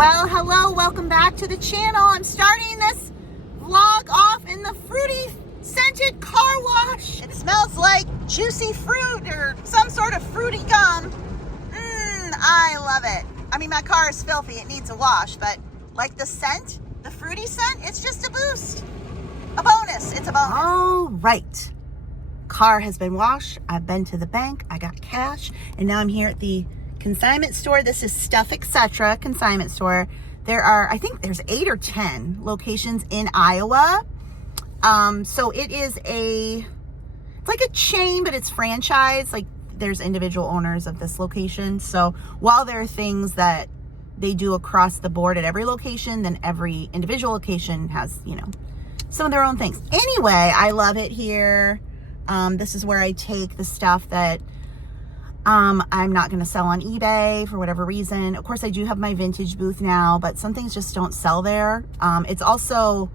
Well, hello, welcome back to the channel. I'm starting this vlog off in the fruity scented car wash. It smells like juicy fruit or some sort of fruity gum. I love it. I mean, my car is filthy, it needs a wash, but like the scent, the fruity scent, it's just a boost. A bonus, it's a bonus. All right. Car has been washed. I've been to the bank, I got cash, and now I'm here at the Consignment store. This is Stuff Etc. Consignment store. There are, I think there's 8 or 10 locations in Iowa. So it is it's like a chain, but it's franchise. Like there's individual owners of this location. So while there are things that they do across the board at every location, then every individual location has, you know, some of their own things. Anyway, I love it here. This is where I take the stuff that I'm not going to sell on eBay for whatever reason. Of course, I do have my vintage booth now, but some things just don't sell there. It's also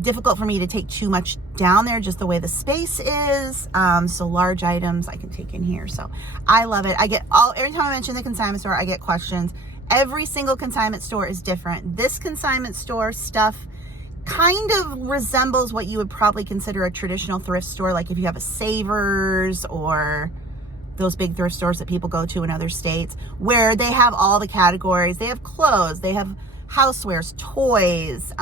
difficult for me to take too much down there, just the way the space is. So large items I can take in here. So I love it. Every time I mention the consignment store, I get questions. Every single consignment store is different. This consignment store stuff kind of resembles what you would probably consider a traditional thrift store. Like if you have a Savers or those big thrift stores that people go to in other states, where they have all the categories. They have clothes, they have housewares, toys,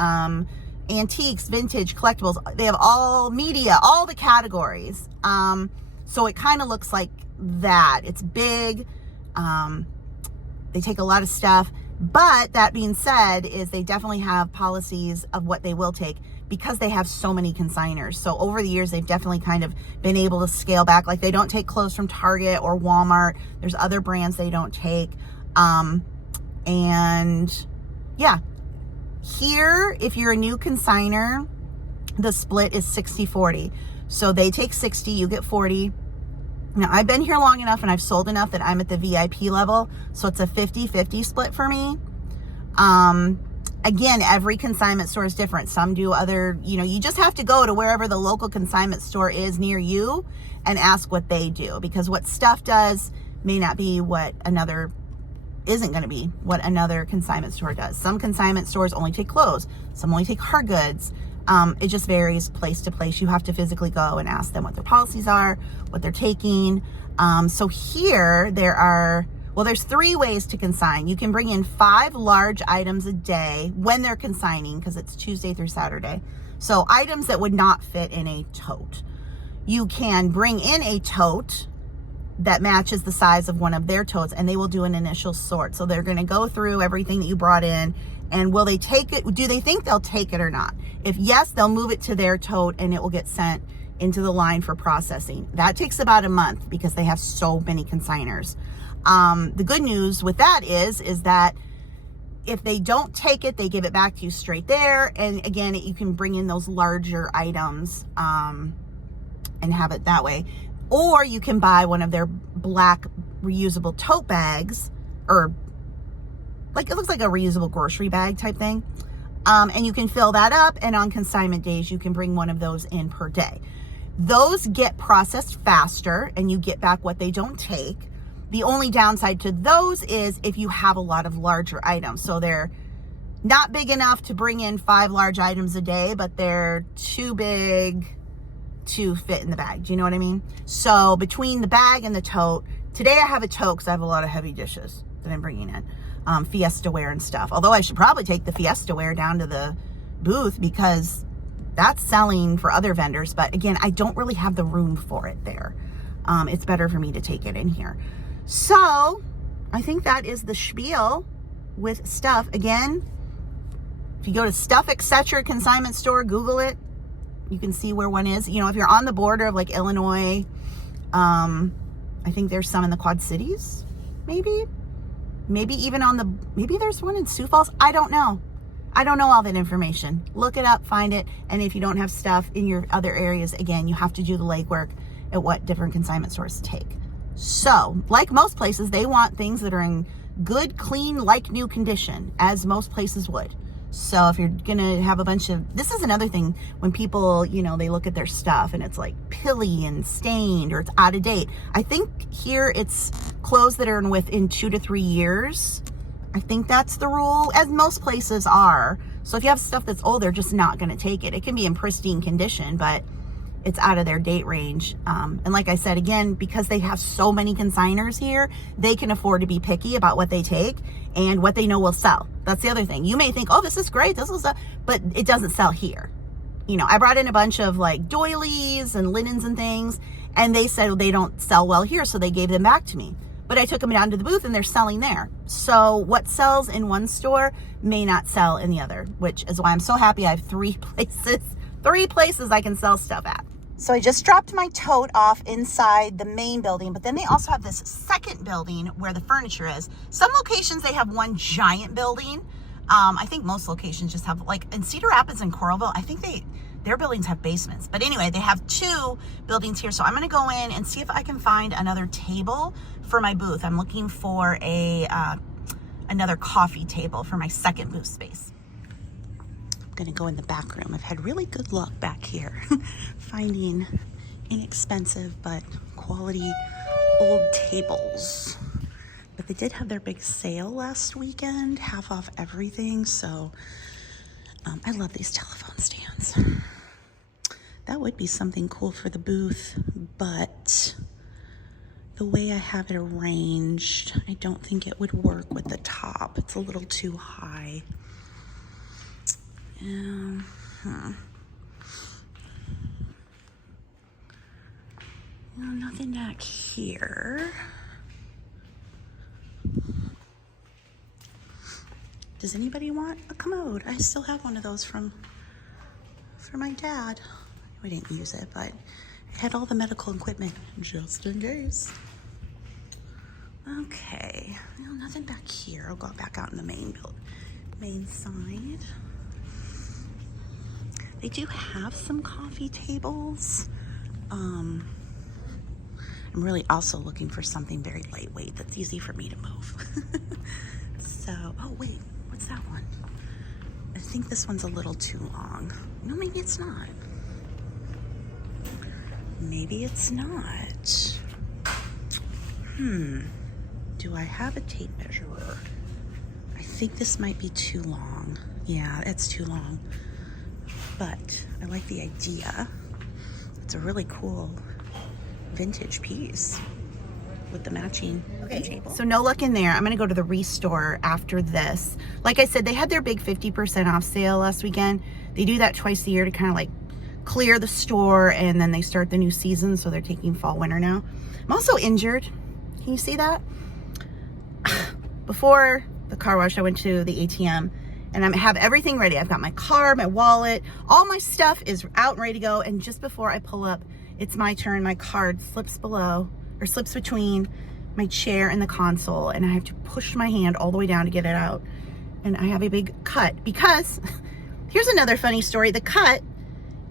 antiques, vintage, collectibles. They have all media, all the categories. So it kind of looks like that. It's big. They take a lot of stuff. But that being said, is they definitely have policies of what they will take because they have so many consigners. So over the years, they've definitely kind of been able to scale back. Like they don't take clothes from Target or Walmart. There's other brands they don't take. And yeah, here, if you're a new consigner, the split is 60-40. So they take 60, you get 40. Now, I've been here long enough and I've sold enough that I'm at the VIP level. So it's a 50-50 split for me. Again, every consignment store is different. Some do other, you just have to go to wherever the local consignment store is near you and ask what they do. Because what Stuff does may not be isn't going to be what another consignment store does. Some consignment stores only take clothes. Some only take hard goods. It just varies place to place. You have to physically go and ask them what their policies are, what they're taking. So here there's 3 ways to consign. You can bring in 5 large items a day when they're consigning, because it's Tuesday through Saturday. So items that would not fit in a tote. You can bring in a tote that matches the size of one of their totes, and they will do an initial sort. So they're going to go through everything that you brought in, and will they take it? Do they think they'll take it or not? If yes, they'll move it to their tote and it will get sent into the line for processing. That takes about a month because they have so many consigners. The good news with that is that if they don't take it, they give it back to you straight there. And again, you can bring in those larger items and have it that way. Or you can buy one of their black reusable tote bags, or like it looks like a reusable grocery bag type thing. And you can fill that up, and on consignment days, you can bring one of those in per day. Those get processed faster and you get back what they don't take. The only downside to those is if you have a lot of larger items. So they're not big enough to bring in 5 large items a day, but they're too big to fit in the bag. Do you know what I mean? So between the bag and the tote, today I have a tote because I have a lot of heavy dishes that I'm bringing in, Fiesta ware and stuff. Although I should probably take the Fiesta ware down to the booth because that's selling for other vendors. But again, I don't really have the room for it there. It's better for me to take it in here. So I think that is the spiel with Stuff. Again, if you go to Stuff Etc. Consignment store, Google it, you can see where one is. If you're on the border of like Illinois, I think there's some in the Quad Cities, maybe even maybe there's one in Sioux Falls. I don't know all that information. Look it up, find it. And if you don't have stuff in your other areas, again, you have to do the legwork at what different consignment stores take. So, like most places, they want things that are in good, clean, like new condition, as most places would. So if you're gonna have a bunch of, this is another thing when people, they look at their stuff and it's like pilly and stained or it's out of date. I think here it's clothes that are within 2 to 3 years I think that's the rule, as most places are. So if you have stuff that's old, they're just not going to take it. It can be in pristine condition, but it's out of their date range. And like I said, again, because they have so many consigners here, they can afford to be picky about what they take and what they know will sell. That's the other thing. You may think, oh, this is great, this will sell, but it doesn't sell here. You know, I brought in a bunch of like doilies and linens and things, and they said they don't sell well here, so they gave them back to me. But I took them down to the booth and they're selling there. So what sells in one store may not sell in the other, which is why I'm so happy I have three places I can sell stuff at. So I just dropped my tote off inside the main building, but then they also have this second building where the furniture is. Some locations, they have one giant building. I think most locations just have, like in Cedar Rapids and Coralville, I think their buildings have basements. But anyway, they have two buildings here. So I'm gonna go in and see if I can find another table for my booth. I'm looking for another coffee table for my second booth space. I'm gonna go in the back room. I've had really good luck back here finding inexpensive but quality old tables. But they did have their big sale last weekend, half off everything. So I love these telephone stands. That would be something cool for the booth, but the way I have it arranged, I don't think it would work with the top. It's a little too high. No, nothing back here. Does anybody want a commode? I still have one of those for my dad. We didn't use it, but it had all the medical equipment just in case. Okay, no, nothing back here. I'll go back out in the main side. They do have some coffee tables. I'm really also looking for something very lightweight that's easy for me to move. So, oh wait, what's that one? I think this one's a little too long. No, maybe it's not. Maybe it's not. Do I have a tape measurer? I think this might be too long. Yeah, it's too long. But I like the idea. It's a really cool vintage piece with the matching table. So no luck in there. I'm gonna go to the Restore after this. Like I said, they had their big 50% off sale last weekend. They do that twice a year to kind of like clear the store, and then they start the new season, so they're taking fall winter now. I'm also injured. Can you see that? Before the car wash, I went to the ATM and I have everything ready. I've got my card, my wallet, all my stuff is out and ready to go. And just before I pull up, it's my turn. My card slips between my chair and the console, and I have to push my hand all the way down to get it out. And I have a big cut because here's another funny story. The cut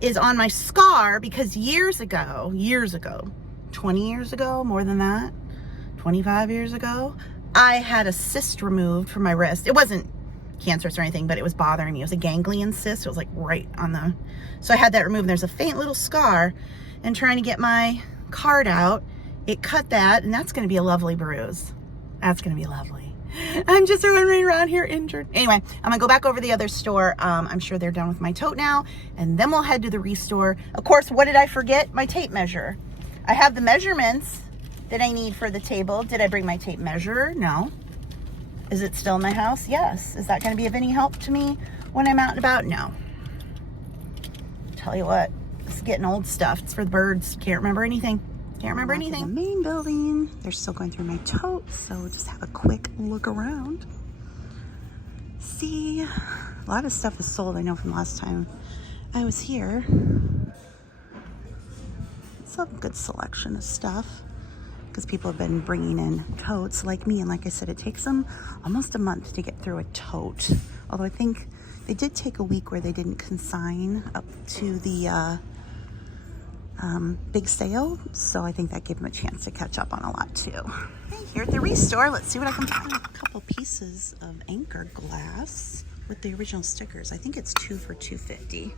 is on my scar because years ago, 20 years ago, more than that, 25 years ago, I had a cyst removed from my wrist. It wasn't cancerous or anything, but it was bothering me. It was a ganglion cyst. It was like right on the, so I had that removed. And there's a faint little scar, and trying to get my card out, it cut that, and that's going to be a lovely bruise. That's going to be lovely. I'm just running around here injured. Anyway, I'm gonna go back over the other store. I'm sure they're done with my tote now, and then we'll head to the Restore. Of course, what did I forget? My tape measure. I have the measurements that I need for the table. Did I bring my tape measure? No. Is it still in my house? Yes. Is that going to be of any help to me when I'm out and about? No. Tell you what, this is getting old stuff. It's for the birds. Can't remember anything. Can't remember anything. The main building. They're still going through my tote, so we'll just have a quick look around. See, a lot of stuff is sold. I know from last time I was here. It's a good selection of stuff because people have been bringing in totes like me, and like I said, it takes them almost a month to get through a tote. Although I think they did take a week where they didn't consign up to the big sale, so I think that gave them a chance to catch up on a lot too. Hey, here at the Restore, let's see what I can find. A couple pieces of anchor glass with the original stickers. I think it's 2 for $2.50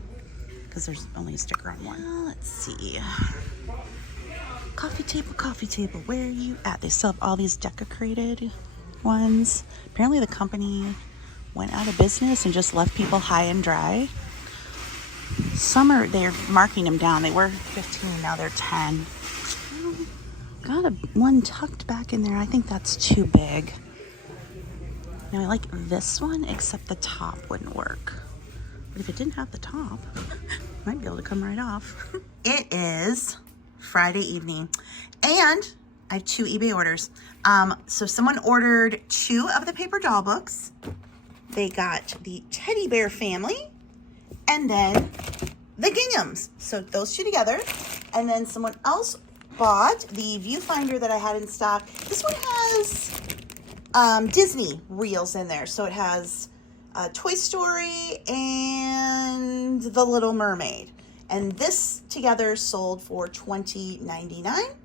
because there's only a sticker on one. Well, let's see. Coffee table, where are you at? They still have all these decorated ones. Apparently the company went out of business and just left people high and dry. They're marking them down. They were 15, now they're 10. Got one tucked back in there. I think that's too big. Now I like this one, except the top wouldn't work. But if it didn't have the top, it might be able to come right off. It is Friday evening, and I have 2 eBay orders. So someone ordered 2 of the paper doll books. They got the teddy bear family, and then the ginghams. So those 2 together. And then someone else bought the viewfinder that I had in stock. This one has Disney reels in there. So it has Toy Story and The Little Mermaid. And this together sold for $20.99.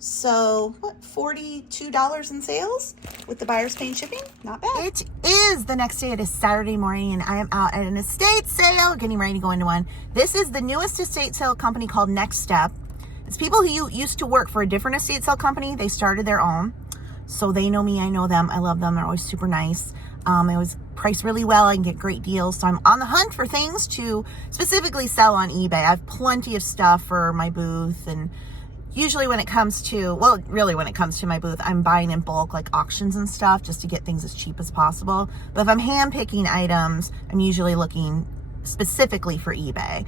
So, what, $42 in sales with the buyer's paying shipping? Not bad. It is the next day. It is Saturday morning, and I am out at an estate sale, getting ready to go into one. This is the newest estate sale company called Next Step. It's people who used to work for a different estate sale company. They started their own. So they know me, I know them, I love them. They're always super nice. It was priced really well. I can get great deals. So I'm on the hunt for things to specifically sell on eBay. I have plenty of stuff for my booth, and usually when it comes to, well, really when it comes to my booth, I'm buying in bulk, like auctions and stuff, just to get things as cheap as possible. But if I'm hand picking items, I'm usually looking specifically for eBay.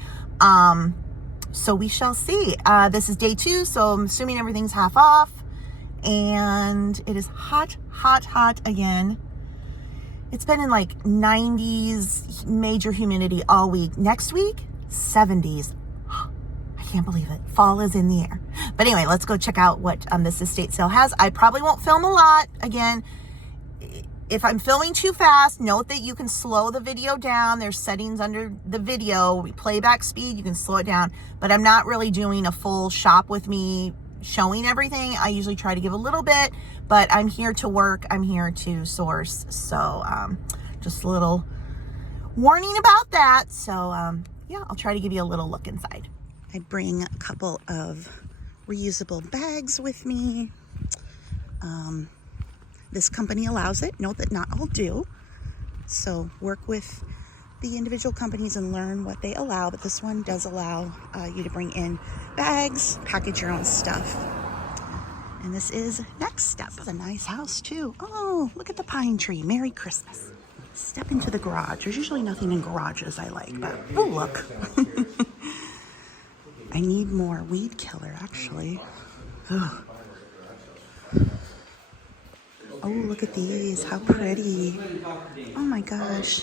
So we shall see. This is day 2, so I'm assuming everything's half off. And it is hot, hot, hot again. It's been in like 90s, major humidity all week. Next week, 70s. I can't believe it. Fall is in the air. But anyway, let's go check out what this estate sale has. I probably won't film a lot. Again, if I'm filming too fast, note that you can slow the video down. There's settings under the video, playback speed, you can slow it down. But I'm not really doing a full shop with me showing everything. I usually try to give a little bit, but I'm here to work. I'm here to source. So just a little warning about that. So yeah, I'll try to give you a little look inside. I bring a couple of reusable bags with me. This company allows it. Note that not all do. So work with the individual companies and learn what they allow. But this one does allow you to bring in bags, package your own stuff. And this is Next Step. It's a nice house too. Oh, look at the pine tree. Merry Christmas. Step into the garage. There's usually nothing in garages I like, but oh, look. I need more weed killer, actually. Ugh. Oh, look at these. How pretty. Oh my gosh.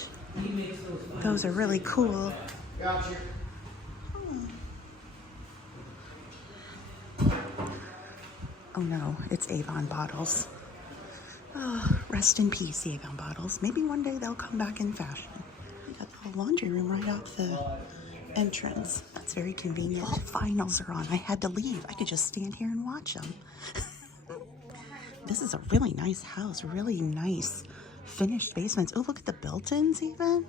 Those are really cool. Oh no, it's Avon bottles. Oh, rest in peace, Avon bottles. Maybe one day they'll come back in fashion. We got the laundry room right off the entrance. That's very convenient. All finals are on. I had to leave. I could just stand here and watch them. This is a really nice house. Really nice finished basements. Oh, look at the built-ins even.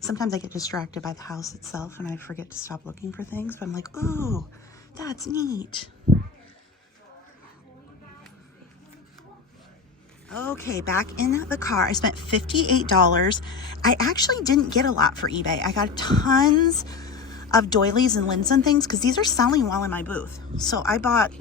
Sometimes I get distracted by the house itself and I forget to stop looking for things, but I'm like, ooh, that's neat. Okay, back in the car. I spent $58. I actually didn't get a lot for eBay. I got tons of doilies and lids and things because these are selling well in my booth. So I bought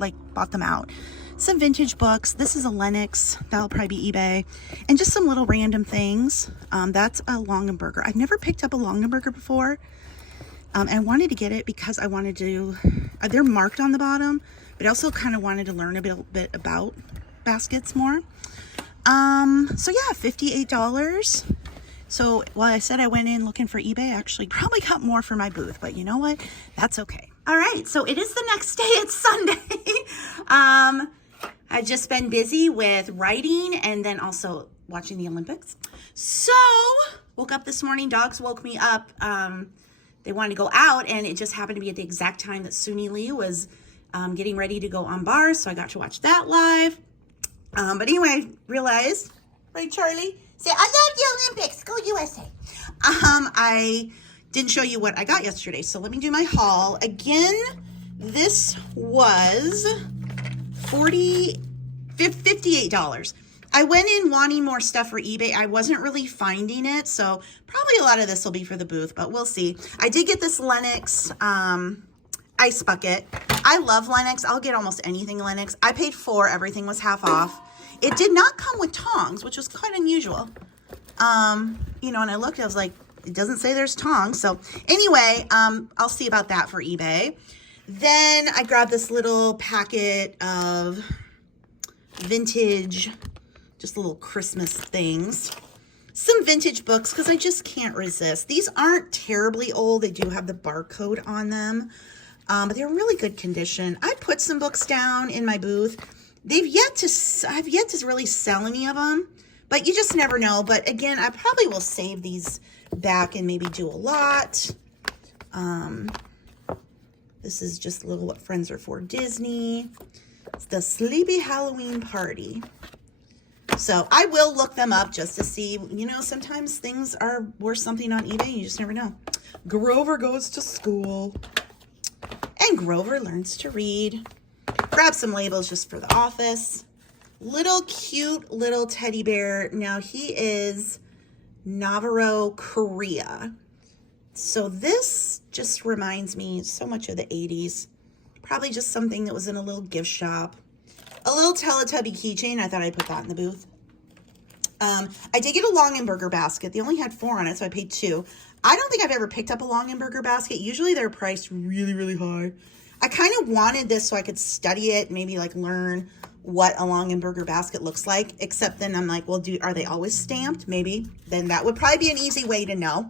them out. Some vintage books. This is a Lennox. That'll probably be eBay. And just some little random things. That's a Longaberger. I've never picked up a Longaberger before. And I wanted to get it because I wanted to, they're marked on the bottom, but I also kind of wanted to learn a bit about baskets more. So yeah, $58. So while I said I went in looking for eBay, I actually probably got more for my booth, but you know what? That's okay. All right, so it is the next day. It's Sunday. I've just been busy with writing and then also watching the Olympics. So woke up this morning, dogs woke me up. They wanted to go out and it just happened to be at the exact time that Suni Lee was getting ready to go on bars. So I got to watch that live. But anyway, realized, right, Charlie? Say, I love the Olympics. Go USA. I didn't show you what I got yesterday. So let me do my haul. Again, this was $58. I went in wanting more stuff for eBay. I wasn't really finding it, so probably a lot of this will be for the booth, but we'll see. I did get this Lennox ice bucket. I love Lennox. I'll get almost anything Lennox. I paid $4. Everything was half off. It did not come with tongs, which was quite unusual. You know, and I looked, I was like, it doesn't say there's tongs. So anyway, I'll see about that for eBay. Then I grabbed this little packet of vintage, just little Christmas things. Some vintage books, because I just can't resist. These aren't terribly old. They do have the barcode on them. But they're in really good condition. I put some books down in my booth. I've yet to really sell any of them, but you just never know. But again, I probably will save these back and maybe do a lot. This is just a little What Friends Are For Disney. It's the Sleepy Halloween Party. So I will look them up just to see, you know, sometimes things are worth something on eBay. You just never know. Grover Goes to School. And Grover Learns to Read. Grab some labels just for the office. Little cute little teddy bear. Now he is Navarro, Korea. So this just reminds me so much of the 80s. Probably just something that was in a little gift shop. A little Teletubby keychain. I thought I'd put that in the booth. I did get a Long & Burger basket. They only had 4 on it, so I paid $2. I don't think I've ever picked up a Long & Burger basket. Usually they're priced really, really high. I kind of wanted this so I could study it, maybe like learn what a Long & Burger basket looks like, except then I'm like, well, are they always stamped? Maybe. Then that would probably be an easy way to know.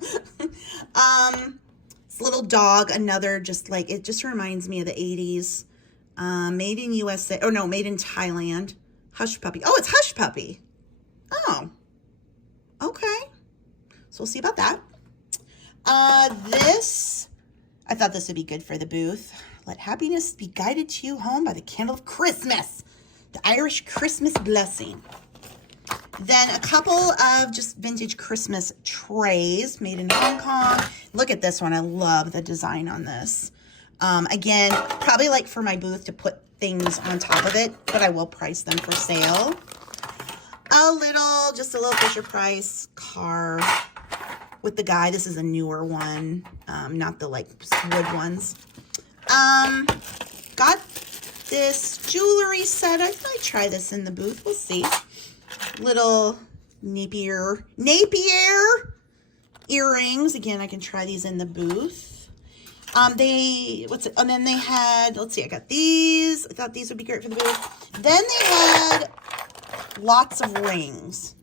This little dog, another, just like, it just reminds me of the 80s. Made in USA, oh no, made in Thailand. Hush Puppy. Oh, it's Hush Puppy. Oh, okay. So we'll see about that. This, I thought this would be good for the booth. Let happiness be guided to you home by the candle of Christmas. The Irish Christmas blessing. Then a couple of just vintage Christmas trays made in Hong Kong. Look at this one. I love the design on this. Again, probably like for my booth to put things on top of it, but I will price them for sale. Just a little Fisher-Price car with the guy. This is a newer one, not the like wood ones. Got this jewelry set. I might try this in the booth. We'll see. Little Napier earrings. Again, I can try these in the booth. And then they had, let's see, I got these. I thought these would be great for the booth. Then they had lots of rings.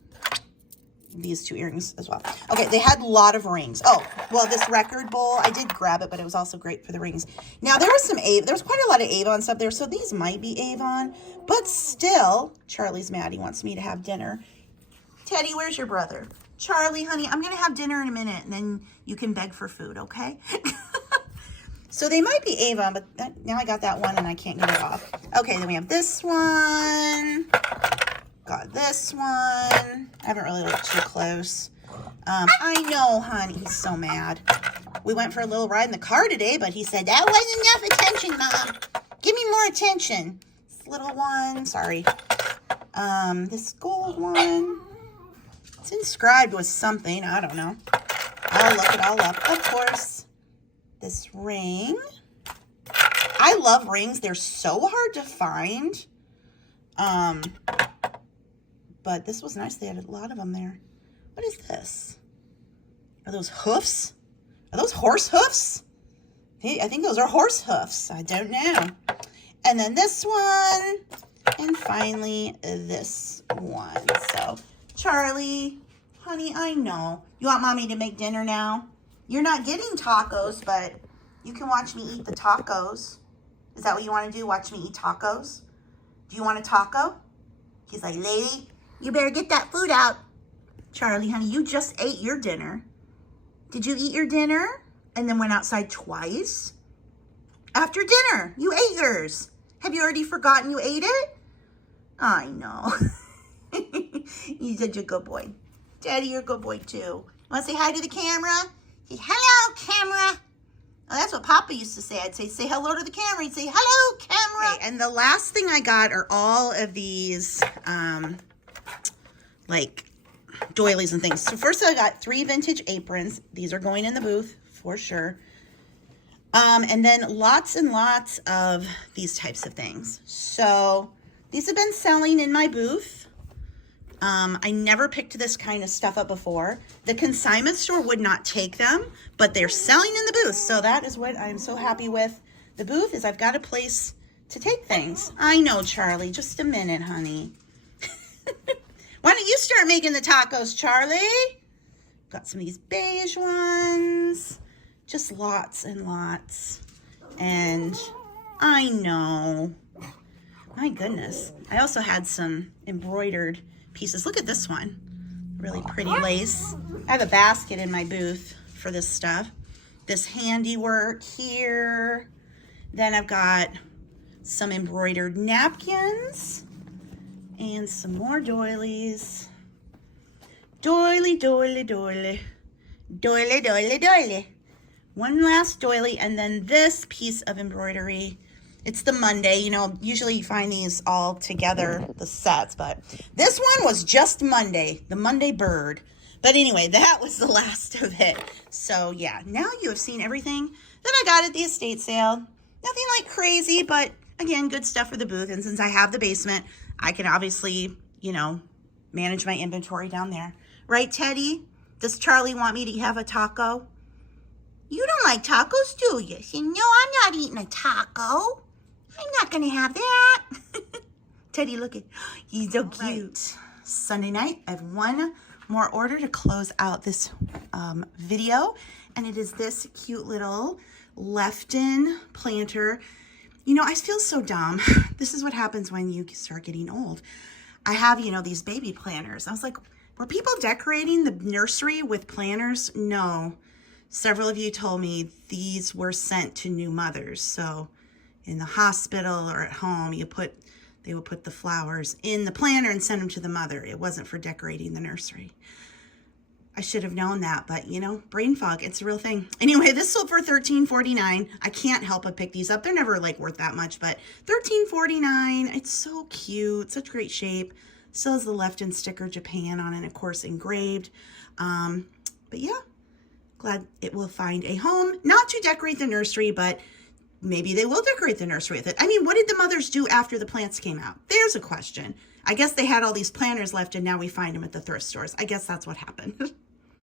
These 2 earrings as well. Okay, they had a lot of rings. Oh, well, this record bowl, I did grab it, but it was also great for the rings. Now, there was quite a lot of Avon stuff there, so these might be Avon, but still, Charlie's mad. He wants me to have dinner. Teddy, where's your brother? Charlie, honey, I'm going to have dinner in a minute, and then you can beg for food, okay? So they might be Avon, but now I got that one, and I can't get it off. Okay, then we have this one. Got this one. I haven't really looked too close. I know, honey. He's so mad. We went for a little ride in the car today, but he said, that wasn't enough attention, Mom. Give me more attention. This little one. Sorry. This gold one. It's inscribed with something. I don't know. I'll look it all up. Of course. This ring. I love rings. They're so hard to find. But this was nice. They had a lot of them there. What is this? Are those hoofs? Are those horse hoofs? I think those are horse hoofs. I don't know. And then this one. And finally, this one. So, Charlie, honey, I know. You want Mommy to make dinner now? You're not getting tacos, but you can watch me eat the tacos. Is that what you want to do? Watch me eat tacos? Do you want a taco? He's like, lady, you better get that food out. Charlie, honey, you just ate your dinner. Did you eat your dinner and then went outside twice? After dinner, you ate yours. Have you already forgotten you ate it? I know. You're such a good boy. Daddy, you're a good boy too. Want to say hi to the camera? Say, hello, camera. Oh, that's what Papa used to say. I'd say hello to the camera. He'd say, hello, camera. Okay, and the last thing I got are all of these like doilies and things. So first I got 3 vintage aprons. These are going in the booth for sure. And then lots and lots of these types of things. So these have been selling in my booth. I never picked this kind of stuff up before. The consignment store would not take them, but they're selling in the booth. So that is what I'm so happy with. The booth is I've got a place to take things. I know, Charlie. Just a minute, honey. Why don't you start making the tacos, Charlie? Got some of these beige ones. Just lots and lots. And I know. My goodness. I also had some embroidered pieces. Look at this one. Really pretty lace. I have a basket in my booth for this stuff. This handiwork here. Then I've got some embroidered napkins. And some more doilies. Doily, doily, doily. Doily, doily, doily. One last doily, and then this piece of embroidery. It's the Monday, you know, usually you find these all together, the sets, but this one was just Monday, the Monday bird. But anyway, that was the last of it. So yeah, now you have seen everything that I got at the estate sale. Nothing like crazy, but again, good stuff for the booth. And since I have the basement, I can obviously, you know, manage my inventory down there. Right, Teddy? Does Charlie want me to have a taco? You don't like tacos, do you? Say, no, I'm not eating a taco. I'm not going to have that. Teddy, look at, he's so cute. Right. Sunday night, I have one more order to close out this video. And it is this cute little Lefton planter. You know, I feel so dumb. This is what happens when you start getting old. I have, you know, these baby planters. I was like, were people decorating the nursery with planters? No. Several of you told me these were sent to new mothers. So in the hospital or at home, they would put the flowers in the planter and send them to the mother. It wasn't for decorating the nursery. I should have known that, but you know, brain fog, it's a real thing. Anyway, this sold for $13.49. I can't help but pick these up. They're never like worth that much, but $13.49. It's so cute, such great shape. Still has the Lefton sticker Japan on it, of course, engraved. But yeah, glad it will find a home. Not to decorate the nursery, but maybe they will decorate the nursery with it. I mean, what did the mothers do after the plants came out? There's a question. I guess they had all these planters left and now we find them at the thrift stores. I guess that's what happened.